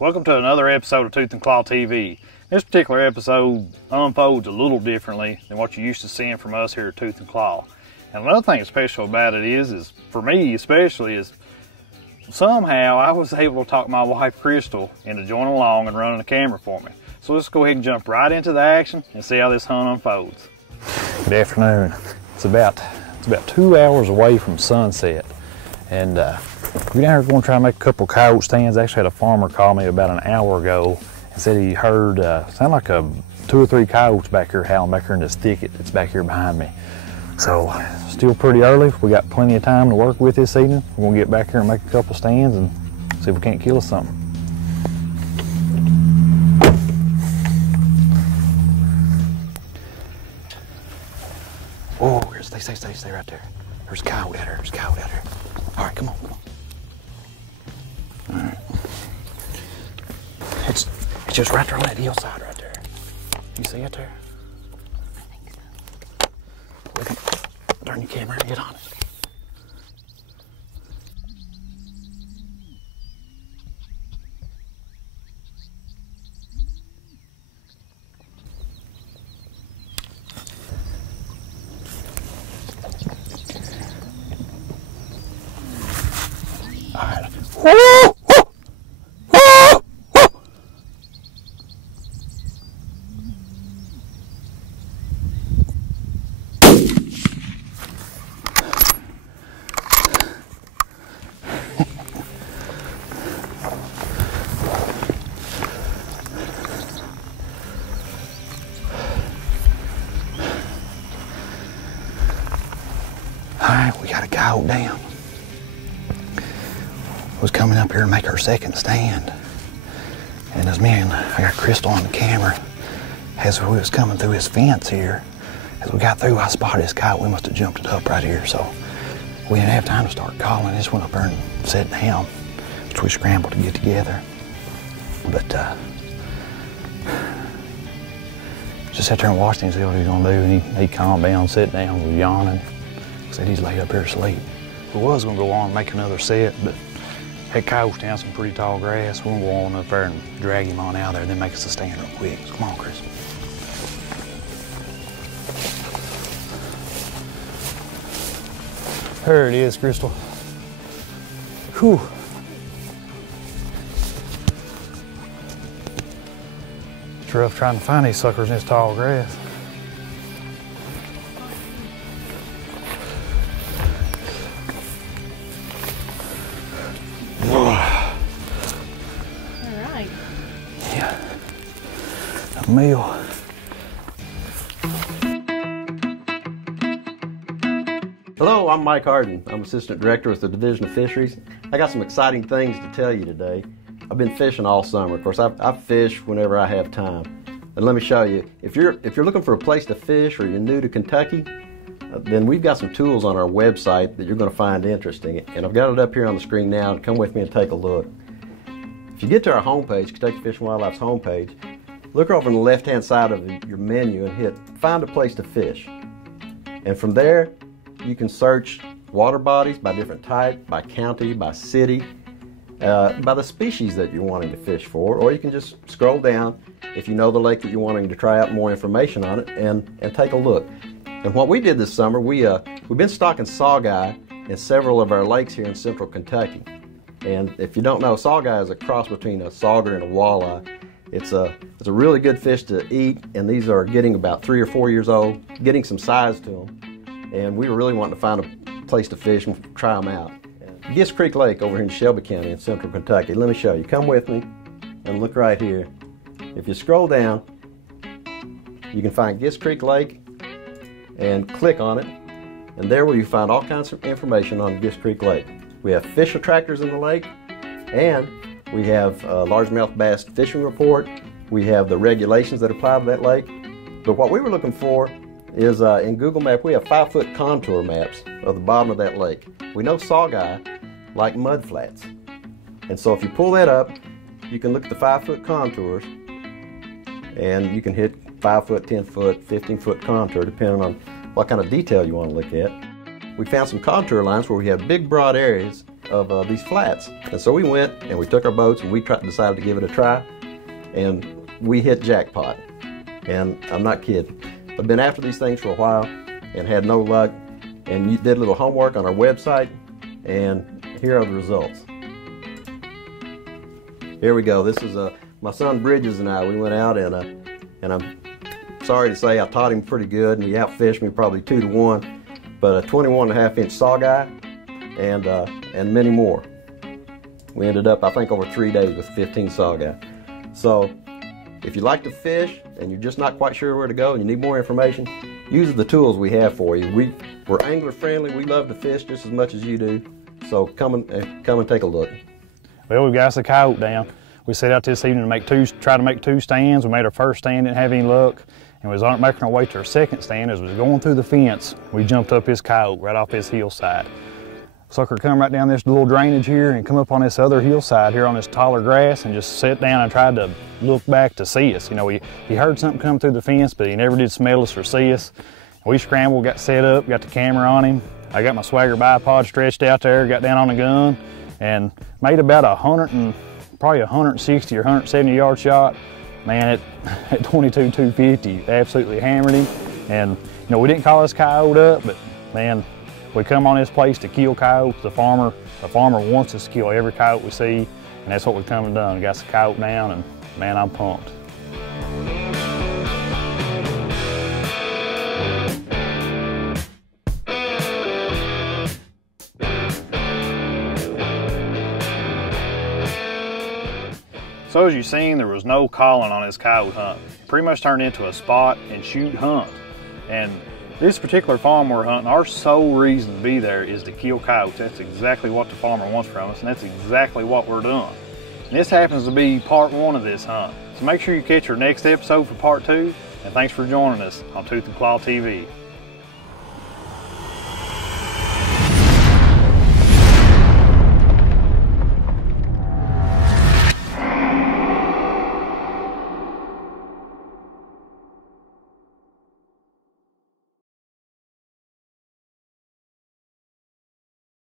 Welcome to another episode of Tooth and Claw TV. This particular episode unfolds a little differently than what you're used to seeing from us here at Tooth and Claw. And another thing special about it is for me especially, is somehow I was able to talk my wife Crystal into joining along and running the camera for me. So let's go ahead and jump right into the action and see how this hunt unfolds. Good afternoon. It's about 2 hours away from sunset, and we're down here going to try to make a couple coyote stands. I actually had a farmer call me about an hour ago and said he heard sound like 2 or 3 coyotes back here howling back here in this thicket that's back here behind me. So still pretty early. We got plenty of time to work with this evening. We're gonna get back here and make a couple stands and see if we can't kill us something. Whoa, stay right there. There's a coyote out there. All right, come on. All right. It's just right there on that hillside right there. You see it there? I think so. Turn your camera and get on it. All right. Woo! Alright, we got a coyote down. Was coming up here to make our second stand. And as me and I got Crystal on the camera, as we was coming through his fence here, as we got through, I spotted this coyote. We must have jumped it up right here, so we didn't have time to start calling. Just went up there and sat down, which we scrambled to get together. But just sat there and watched him see what he was gonna do, and he calmed down, sat down, was yawning. Said he's laid up here asleep. We was gonna go on and make another set, but had coyotes down some pretty tall grass. We're gonna go on up there and drag him on out there and then make us a stand real quick. So come on, Chris. There it is, Crystal. Whew. It's rough trying to find these suckers in this tall grass. Meal. Hello, I'm Mike Harden. I'm Assistant Director with the Division of Fisheries. I got some exciting things to tell you today. I've been fishing all summer. Of course, I fish whenever I have time. And let me show you, if you're looking for a place to fish or you're new to Kentucky, then we've got some tools on our website that you're going to find interesting. And I've got it up here on the screen now. Come with me and take a look. If you get to our homepage, Kentucky Fish and Wildlife's homepage, look over on the left-hand side of your menu and hit Find a Place to Fish. And from there, you can search water bodies by different type, by county, by city, by the species that you're wanting to fish for, or you can just scroll down if you know the lake that you're wanting to try out more information on it and take a look. And what we did this summer, we've been stocking saugeye in several of our lakes here in central Kentucky. And if you don't know, saugeye is a cross between a sauger and a walleye. It's a really good fish to eat, and these are getting about 3 or 4 years old, getting some size to them. And we were really wanting to find a place to fish and try them out. Gist Creek Lake over here in Shelby County in central Kentucky. Let me show you. Come with me and look right here. If you scroll down, you can find Gist Creek Lake and click on it. And there will you find all kinds of information on Gist Creek Lake. We have fish attractors in the lake, and we have a largemouth bass fishing report. We have the regulations that apply to that lake. But what we were looking for is in Google Maps, we have 5-foot contour maps of the bottom of that lake. We know saugeye like mud flats. And so if you pull that up, you can look at the 5-foot contours, and you can hit 5-foot, 10-foot, 15-foot contour depending on what kind of detail you want to look at. We found some contour lines where we have big broad areas of these flats. And so we went and we took our boats and we decided to give it a try, and we hit jackpot. And I'm not kidding. I've been after these things for a while and had no luck, and you did a little homework on our website, and here are the results. Here we go. This is my son Bridges and I. We went out and I'm sorry to say I taught him pretty good, and he outfished me probably 2 to 1. But a 21.5-inch saw guy and many more. We ended up, I think, over 3 days with 15 saw guy. So if you like to fish and you're just not quite sure where to go and you need more information, use the tools we have for you. We're angler friendly. We love to fish just as much as you do. So come and take a look. Well, we've got us a coyote down. We set out this evening to try to make 2 stands. We made our first stand, didn't have any luck. And we was making our way to our second stand. As we was going through the fence, we jumped up this coyote right off this hillside. Sucker come right down this little drainage here and come up on this other hillside here on this taller grass and just sat down and tried to look back to see us. You know, he heard something come through the fence, but he never did smell us or see us. We scrambled, got set up, got the camera on him. I got my Swagger bipod stretched out there, got down on the gun, and made about probably 160 or 170 yard shot. Man, at 22, 250, absolutely hammered him. And you know, we didn't call this coyote up, but man, we come on this place to kill coyotes. The farmer wants us to kill every coyote we see, and that's what we've come and done. We got the coyote down, and man, I'm pumped. So as you've seen, there was no calling on this coyote hunt. It pretty much turned into a spot and shoot hunt. And this particular farm we're hunting, our sole reason to be there is to kill coyotes. That's exactly what the farmer wants from us, and that's exactly what we're doing. And this happens to be part 1 of this hunt. So make sure you catch our next episode for part 2, and thanks for joining us on Tooth and Claw TV.